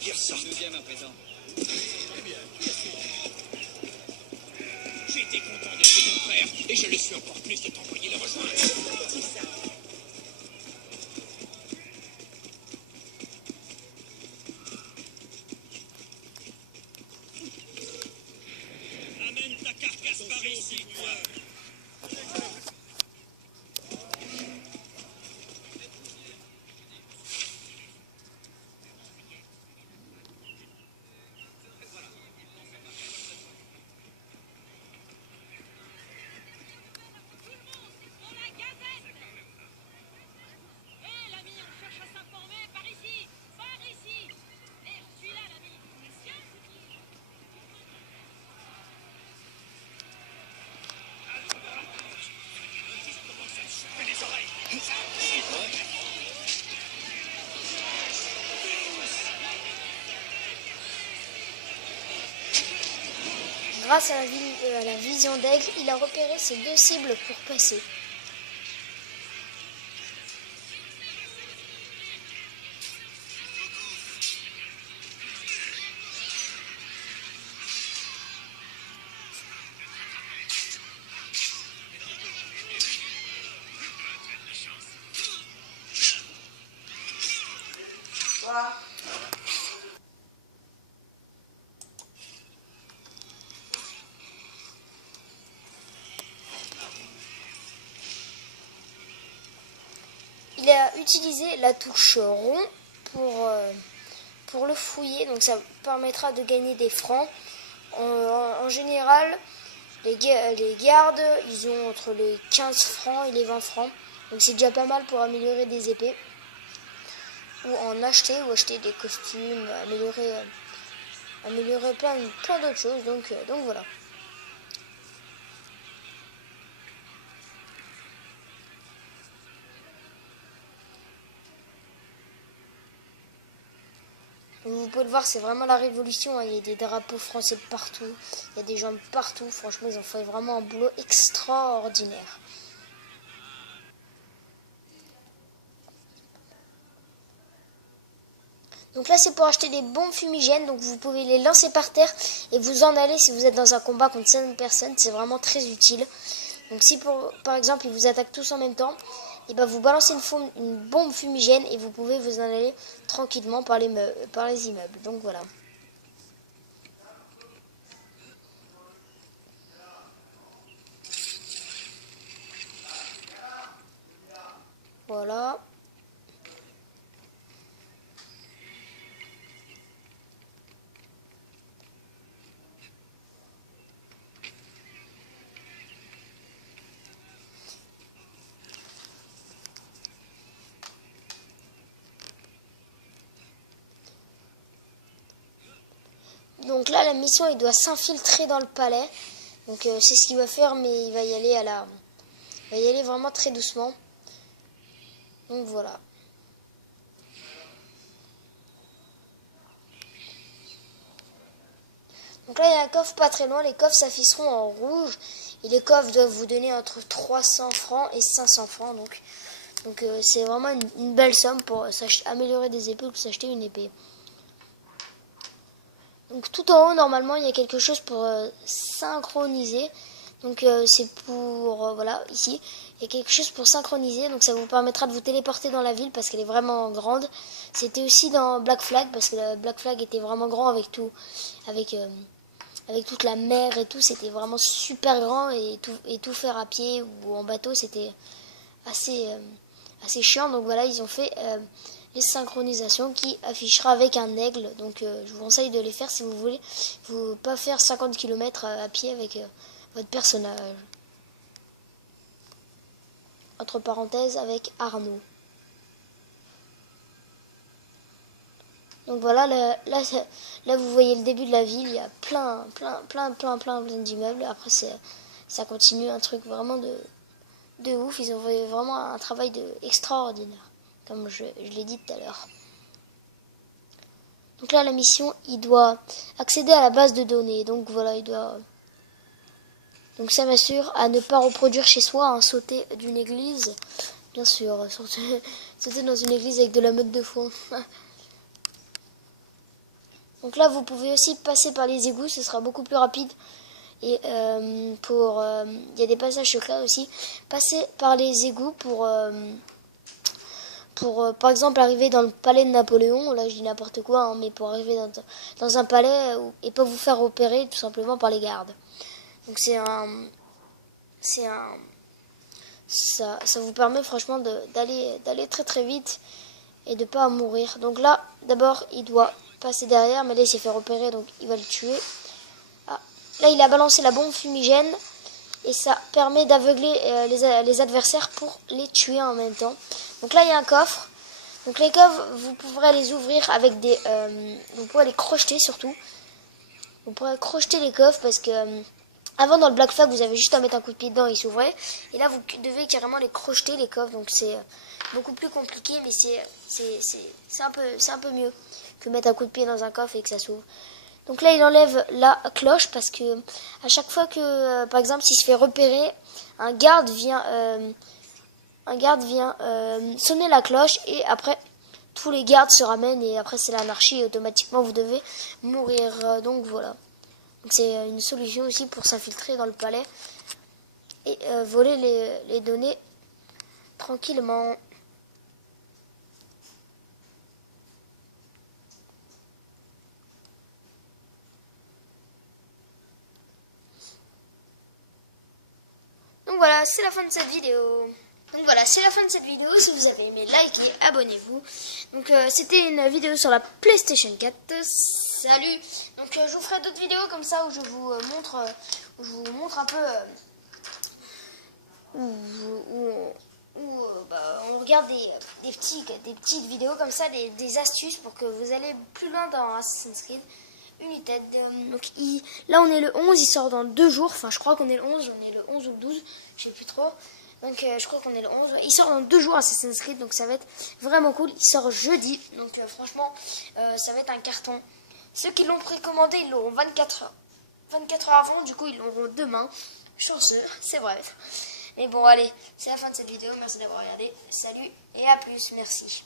qui ressortent. Deuxième à présent. J'étais content d'être ton frère, et je le suis encore plus de t'envoyer le rejoindre. C'est ça. Amène ta carcasse par ici, toi. Grâce à la vision d'Aigle, il a repéré ses deux cibles pour passer. Il a utilisé la touche rond pour le fouiller, donc ça permettra de gagner des francs. En général, les gardes, ils ont entre les 15 francs et les 20 francs, donc c'est déjà pas mal pour améliorer des épées, ou en acheter, ou acheter des costumes, améliorer plein d'autres choses, donc voilà. Vous pouvez le voir, c'est vraiment la révolution, hein. Il y a des drapeaux français partout, il y a des gens de partout, franchement ils ont fait vraiment un boulot extraordinaire. Donc là c'est pour acheter des bombes fumigènes, donc vous pouvez les lancer par terre et vous en aller si vous êtes dans un combat contre 5 personnes, c'est vraiment très utile. Donc si par exemple ils vous attaquent tous en même temps, et ben vous balancez une bombe fumigène et vous pouvez vous en aller tranquillement par les immeubles. Donc voilà. Voilà. Donc là, la mission, il doit s'infiltrer dans le palais. Donc c'est ce qu'il va faire, mais il va y aller vraiment très doucement. Donc voilà. Donc là, il y a un coffre pas très loin. Les coffres s'afficheront en rouge. Et les coffres doivent vous donner entre 300 francs et 500 francs. Donc c'est vraiment une belle somme pour améliorer des épées ou s'acheter une épée. Donc tout en haut, normalement, il y a quelque chose pour synchroniser. Donc c'est pour, voilà, ici, il y a quelque chose pour synchroniser. Donc ça vous permettra de vous téléporter dans la ville parce qu'elle est vraiment grande. C'était aussi dans Black Flag parce que le Black Flag était vraiment grand avec tout, avec toute la mer et tout. C'était vraiment super grand et tout faire à pied ou en bateau, c'était assez chiant. Donc voilà, ils ont fait les synchronisations qui affichera avec un aigle. Donc je vous conseille de les faire si vous voulez. Vous pas faire 50 km à pied avec votre personnage. Entre parenthèses avec Arnaud. Donc voilà, là vous voyez le début de la ville. Il y a plein d'immeubles. Après ça continue un truc vraiment de ouf. Ils ont fait vraiment un travail extraordinaire, comme je l'ai dit tout à l'heure. Donc là, la mission, il doit accéder à la base de données. Donc voilà, donc ça m'assure à ne pas reproduire chez soi, hein, sauter d'une église. Bien sûr, sauter dans une église avec de la meute de fond. Donc là, vous pouvez aussi passer par les égouts, ce sera beaucoup plus rapide. Et il y a des passages secrets aussi. Passer par les égouts pour par exemple arriver dans le palais de Napoléon. Là, je dis n'importe quoi, hein, mais pour arriver dans un palais et pas vous faire opérer tout simplement par les gardes. Donc ça vous permet franchement d'aller très très vite et de pas mourir. Donc là, d'abord, il doit passer derrière, mais là, il s'est fait repérer, donc il va le tuer. Ah, là, il a balancé la bombe fumigène et ça permet d'aveugler les adversaires pour les tuer en même temps. Donc là, il y a un coffre. Donc les coffres, vous pourrez les ouvrir avec vous pourrez les crocheter surtout. Vous pourrez crocheter les coffres parce que avant, dans le Black Flag, vous avez juste à mettre un coup de pied dedans et ils s'ouvraient. Et là, vous devez carrément les crocheter, les coffres. Donc c'est beaucoup plus compliqué, mais c'est un peu mieux que mettre un coup de pied dans un coffre et que ça s'ouvre. Donc là, il enlève la cloche parce que à chaque fois que, par exemple, s'il se fait repérer, un garde vient sonner la cloche et après, tous les gardes se ramènent et après, c'est l'anarchie et automatiquement, vous devez mourir. Donc voilà. C'est une solution aussi pour s'infiltrer dans le palais et voler les données tranquillement. Donc voilà, c'est la fin de cette vidéo. Si vous avez aimé, likez, abonnez-vous. Donc c'était une vidéo sur la PlayStation 4. Salut. Donc je vous ferai d'autres vidéos comme ça où je vous montre un peu on regarde des petites vidéos comme ça, des astuces pour que vous allez plus loin dans Assassin's Creed United. Donc là on est le 11, il sort dans 2 jours, enfin je crois qu'on est le 11, on est le 11 ou le 12, je sais plus trop. Donc je crois qu'on est le 11, il sort dans 2 jours Assassin's Creed, donc ça va être vraiment cool. Il sort jeudi, donc franchement ça va être un carton. Ceux qui l'ont précommandé, ils l'auront 24 heures avant, du coup ils l'auront demain. Chanceux, c'est bref. Mais bon, allez, c'est la fin de cette vidéo. Merci d'avoir regardé. Salut et à plus. Merci.